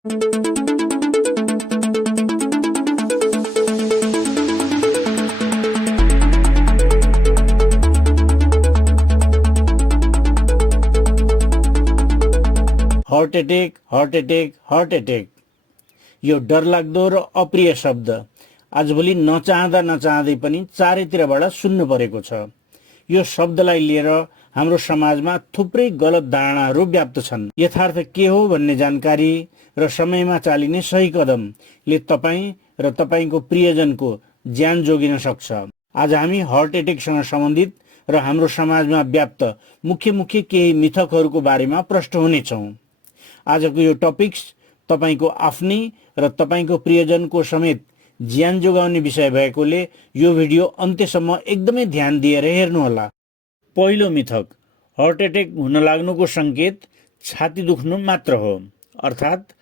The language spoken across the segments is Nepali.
Heart attack, heart attack, heart attack. यो डरलाग्दो र अप्रिय शब्द आजभोलि नचाहँदा नचाहँदै पनि चारैतिरबाट सुन्नु परेको छ। यो शब्दलाई लिएर हाम्रो समाजमा थुप्रै गलत धारणाहरू व्याप्त छन्। यथार्थ के हो भन्ने जानकारी र समयमा चालिने सही कदमले तपाईँ र तपाईँको प्रियजनको ज्यान जोगिन सक्छ। आज हामी हार्ट एटेकसँग सम्बन्धित र हाम्रो समाजमा व्याप्त मुख्य केही मिथकहरूको बारेमा प्रष्ट हुनेछौँ। आजको यो टपिक्स तपाईको आफ्नै र तपाईको प्रियजनको समेत ज्यान जोगाउने विषय भएकोले यो भिडियो अन्त्यसम्म एकदमै ध्यान दिएर हेर्नुहोला। पहिलो मिथक, हार्ट एटेक हुन लाग्नुको संकेत छाती दुख्नु मात्र हो। अर्थात्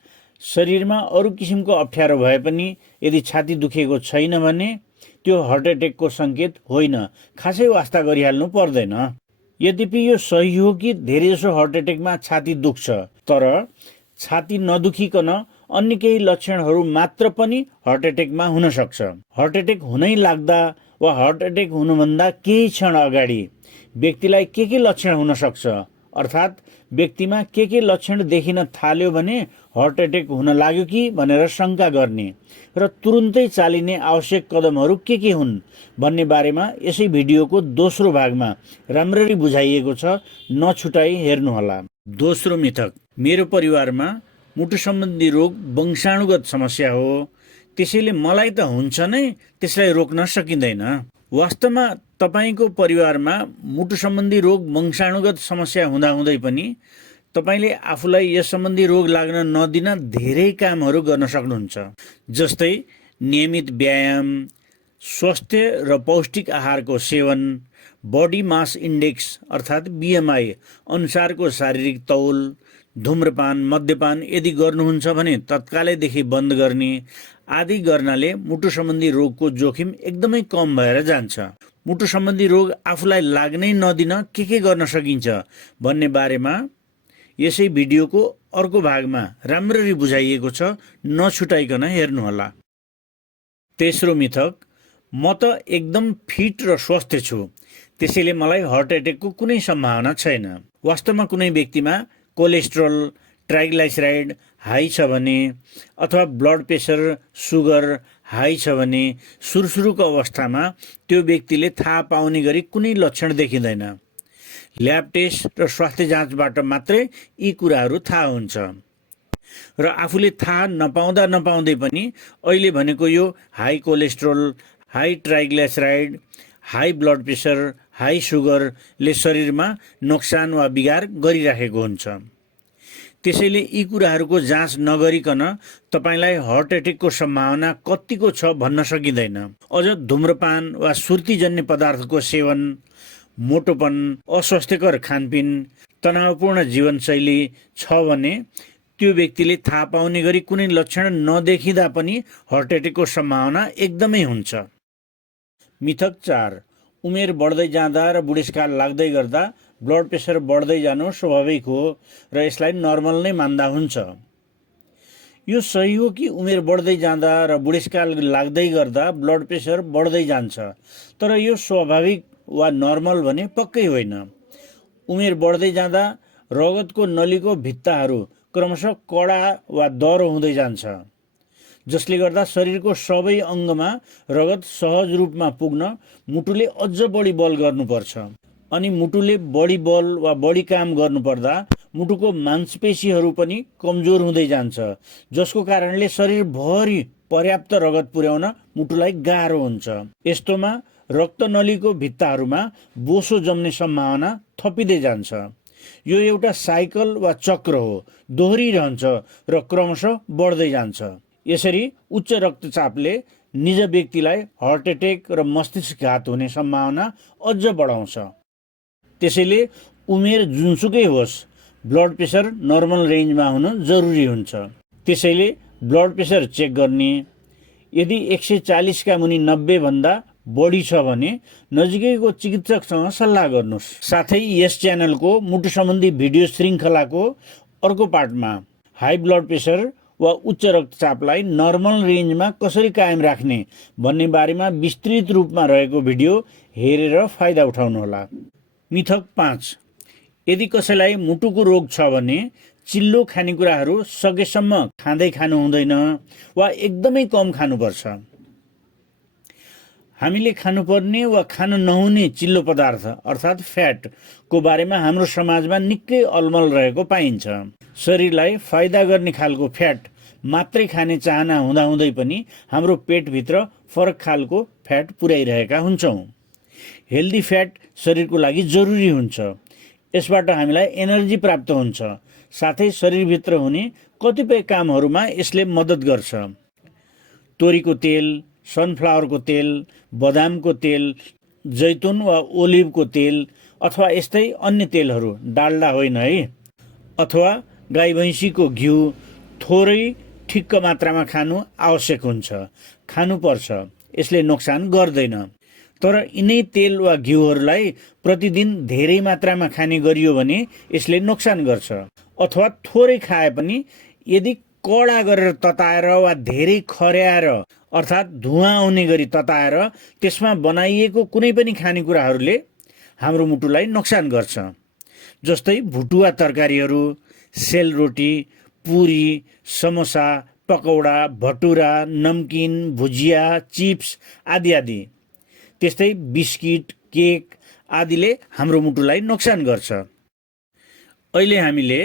शरीरमा अरू किसिमको अप्ठ्यारो भए पनि यदि छाती दुखेको छैन भने त्यो हार्ट एटेकको संकेत होइन, खासै वास्ता गरिहाल्नु पर्दैन। यद्यपि यो सही हो कि धेरैजसो हार्ट एटेकमा छाती दुख्छ, तर छाती नदुखिकन अन्य केही लक्षणहरू मात्र पनि हार्ट एटेकमा हुन सक्छ। हार्ट एटेक हुनै लाग्दा वा हार्ट एटेक हुनुभन्दा केही क्षण अगाडि व्यक्तिलाई के लक्षण हुन सक्छ, अर्थात् व्यक्तिमा के लक्षण देखिन थाल्यो भने हार्ट एटेक हुन लाग्यो कि भनेर शंका गर्ने र तुरुन्तै चालिने आवश्यक कदमहरू के हुन् भन्ने बारेमा यसै भिडियोको दोस्रो भागमा राम्ररी बुझाइएको छ, नछुटाई हेर्नुहोला। दोस्रो मिथक, मेरो परिवारमा मुटु सम्बन्धी रोग वंशाणुगत समस्या हो, त्यसैले मलाई त हुन्छ नै, त्यसलाई रोक्न सकिँदैन। वास्तवमा तपाईको परिवारमा मुटु सम्बन्धी रोग वंशाणुगत समस्या हुँदाहुँदै पनि तपाईले आफूलाई यस सम्बन्धी रोग लाग्न नदिन धेरै कामहरू गर्न सक्नुहुन्छ। जस्तै नियमित व्यायाम, स्वास्थ्य र पौष्टिक आहारको सेवन, बडी मास इन्डेक्स अर्थात् BMI अनुसारको शारीरिक तौल, धूम्रपान, मद्यपान यदि गर्नुहुन्छ भने तत्कालैदेखि बन्द गर्ने आदि गर्नाले मुटु सम्बन्धी रोगको जोखिम एकदमै कम भएर जान्छ। मुटु सम्बन्धी रोग आफूलाई लाग्नै नदिन के गर्न सकिन्छ भन्ने बारेमा यसै भिडियोको अर्को भागमा राम्ररी बुझाइएको छ, नछुटाइकन हेर्नुहोला। तेस्रो मिथक, म त एकदम फिट र स्वस्थ छु, त्यसैले मलाई हार्ट एटेकको कुनै सम्भावना छैन। वास्तवमा कुनै व्यक्तिमा कोलेस्ट्रोल, ट्राइग्लाइसराइड हाई छ भने अथवा ब्लड प्रेसर, सुगर हाई छ भने सुरुको अवस्थामा त्यो व्यक्तिले थाहा पाउने गरी कुनै लक्षण देखिँदैन। ल्याब टेस्ट र स्वास्थ्य जाँचबाट मात्रै यी कुराहरू थाहा हुन्छ। र आफूले थाहा नपाउँदै पनि अहिले भनेको यो high cholesterol, high triglyceride, high blood pressure, high सुगरले शरीरमा नोक्सान वा बिगार गरिराखेको हुन्छ। त्यसैले यी कुराहरूको जाँच नगरिकन तपाईलाई हार्ट एटेकको सम्भावना कतिको छ भन्न सकिँदैन। अझ धूम्रपान वा सुर्तीजन्य पदार्थको सेवन, मोटोपन, अस्वास्थ्यकर खानपिन, तनावपूर्ण जीवनशैली छ भने त्यो व्यक्तिले थाहा पाउने गरी कुनै लक्षण नदेखिँदा पनि हार्ट एटेकको सम्भावना एकदमै हुन्छ। मिथक 4, उमेर बढ्दै जाँदा र बुढेसकाल लाग्दै गर्दा ब्लड प्रेसर बढ्दै जानु स्वाभाविक हो र यसलाई नर्मल नै मान्दा हुन्छ। यो सही हो कि उमेर बढ्दै जाँदा र बुढेसकाल लाग्दै गर्दा ब्लड प्रेसर बढ्दै जान्छ, तर यो स्वाभाविक वा नर्मल भने पक्कै होइन। उमेर बढ्दै जाँदा रगतको नलीको भित्ताहरू क्रमशः कडा वा दह्रो हुँदै जान्छ, जसले गर्दा शरीरको सबै अङ्गमा रगत सहज रूपमा पुग्न मुटुले अझ बढी बल गर्नुपर्छ। अनि मुटुले बढी बल वा बढी काम गर्नुपर्दा मुटुको मांसपेशीहरू पनि कमजोर हुँदै जान्छ, जसको कारणले शरीरभरि पर्याप्त रगत पुर्याउन मुटुलाई गाह्रो हुन्छ। यस्तोमा रक्तनलीको भित्ताहरूमा बोसो जम्ने सम्भावना थपिँदै जान्छ। यो एउटा साइकल वा चक्र हो, दोहोरिरहन्छ र क्रमशः बढ्दै जान्छ। यसरी उच्च रक्तचापले निज व्यक्तिलाई हार्ट एटेक र मस्तिष्कघात हुने सम्भावना अझ बढाउँछ। त्यसैले उमेर जुनसुकै होस्, ब्लड प्रेसर नर्मल रेन्जमा हुन जरुरी हुन्छ। त्यसैले ब्लड प्रेसर चेक गर्ने, यदि 140 का मुनि 90 भन्दा बढी छ भने नजिकैको चिकित्सकसँग सल्लाह गर्नुहोस्। साथै यस च्यानलको मुटु सम्बन्धी भिडियो श्रृङ्खलाको अर्को पार्टमा हाई ब्लड प्रेसर वा उच्च रक्तचापलाई नर्मल रेन्जमा कसरी कायम राख्ने भन्ने बारेमा विस्तृत रूपमा रहेको भिडियो हेरेर फाइदा उठाउनुहोला। मिथक 5। यदि कसैलाई मुटुको रोग छ भने चिल्लो खानेकुराहरू सकेसम्म खाँदै खानु हुँदैन वा एकदमै कम खानुपर्छ। हामीले खानुपर्ने वा खान नहुने चिल्लो पदार्थ अर्थात् फ्याटको बारेमा हाम्रो समाजमा निकै अलमल रहेको पाइन्छ। शरीरलाई फाइदा गर्ने खालको फ्याट मात्रै खाने चाहना हुँदाहुँदै पनि हाम्रो पेटभित्र फरक खालको फ्याट पुर्याइरहेका हुन्छौँ। हेल्दी फ्याट शरीरको लागि जरुरी हुन्छ। यसबाट हामीलाई एनर्जी प्राप्त हुन्छ, साथै शरीरभित्र हुने कतिपय कामहरूमा यसले मद्दत गर्छ। तोरीको तेल, सनफ्लावरको तेल, बदामको तेल, जैतुन वा ओलिभको तेल अथवा यस्तै अन्य तेलहरू, डाल्डा होइन है, अथवा गाई भैँसीको घिउ थोरै ठिक्क मात्रामा खानु आवश्यक हुन्छ। खानुपर्छ, यसले नोक्सान गर्दैन। तर यिनै तेल वा घिउहरूलाई प्रतिदिन धेरै मात्रामा खाने गरियो भने यसले नोक्सान गर्छ। अथवा थोरै खाए पनि यदि कडा गरेर तताएर वा धेरै खर्याएर अर्थात् धुवाँ आउने गरी तताएर त्यसमा बनाइएको कुनै पनि खानेकुराहरूले हाम्रो मुटुलाई नोक्सान गर्छ। जस्तै भुटुवा तरकारीहरू, सेलरोटी, पुरी, समोसा, पकौडा, भटुरा, नमकिन, भुजिया, चिप्स आदि आदि। त्यस्तै बिस्किट, केक आदिले हाम्रो मुटुलाई नोक्सान गर्छ। अहिले हामीले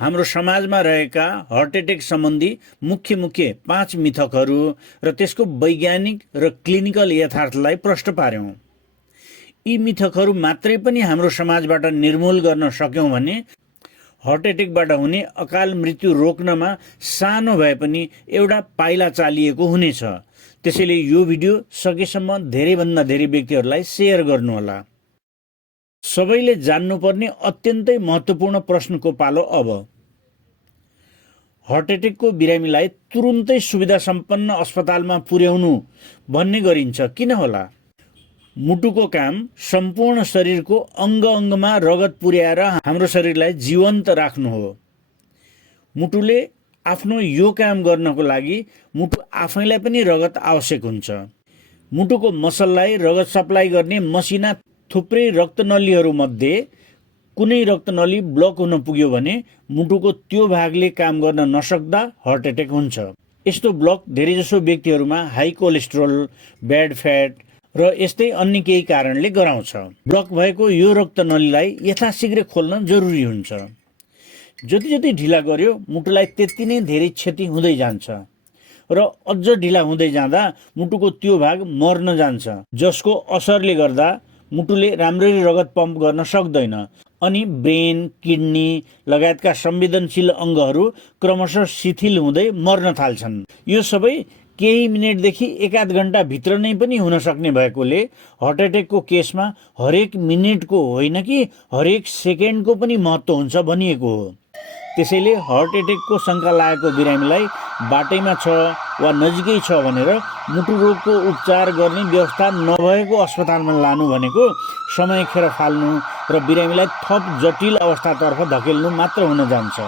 हाम्रो समाजमा रहेका हार्ट एटेक सम्बन्धी मुख्य 5 मिथकहरू र त्यसको वैज्ञानिक र क्लिनिकल यथार्थलाई प्रष्ट पार्यौं। यी मिथकहरू मात्रै पनि हाम्रो समाजबाट निर्मूल गर्न सक्यौं भने हार्ट एटेकबाट हुने अकाल मृत्यु रोक्नमा सानो भए पनि एउटा पाइला चालिएको हुनेछ। त्यसैले यो भिडियो सकेसम्म धेरैभन्दा धेरै व्यक्तिहरूलाई सेयर गर्नुहोला। सबैले जान्नुपर्ने अत्यन्तै महत्त्वपूर्ण प्रश्नको पालो अब। हार्ट एटेकको बिरामीलाई तुरुन्तै सुविधा सम्पन्न अस्पतालमा पुर्याउनु भन्ने गरिन्छ किन होला? मुटुको काम सम्पूर्ण शरीरको अङ्गमा रगत पुर्याएर हाम्रो शरीरलाई जीवन्त राख्नु हो। मुटुले आफ्नो यो काम गर्नको लागि मुटु आफैलाई पनि रगत आवश्यक हुन्छ। मुटुको मसललाई रगत सप्लाई गर्ने मसिना थुप्रै रक्तनलीहरू मध्ये कुनै रक्तनली ब्लक हुन पुग्यो भने मुटुको त्यो भागले काम गर्न नसक्दा हार्ट एटेक हुन्छ। यस्तो ब्लक धेरैजसो व्यक्तिहरूमा हाई कोलेस्ट्रोल, ब्याड फ्याट र यस्तै अन्य केही कारणले गराउँछ। ब्लक भएको यो रक्तनलीलाई यथाशीघ्र खोल्न जरुरी हुन्छ। जति ढिला गर्यो मुटुलाई त्यति नै धेरै क्षति हुँदै जान्छ र अझ ढिला हुँदै जाँदा मुटुको त्यो भाग मर्न जान्छ, जसको असरले गर्दा मुटुले राम्ररी रगत पम्प गर्न सक्दैन अनि ब्रेन, किडनी लगायतका संवेदनशील अङ्गहरू क्रमशः शिथिल हुँदै मर्न थाल्छन्। यो सबै केही मिनेटदेखि 1-8 घण्टा भित्र नै पनि हुन सक्ने भएकोले हार्ट एटेकको केसमा हरेक मिनेटको होइन कि हरेक सेकेन्डको पनि महत्त्व हुन्छ भनिएको हो। त्यसैले हार्ट एटेकको शङ्का लागेको बिरामीलाई बाटैमा छ वा नजिकै छ भनेर मुटु रोगको उपचार गर्ने व्यवस्था नभएको अस्पतालमा लानु भनेको समय खेर फाल्नु र बिरामीलाई थप जटिल अवस्थातर्फ धकेल्नु मात्र हुन जान्छ।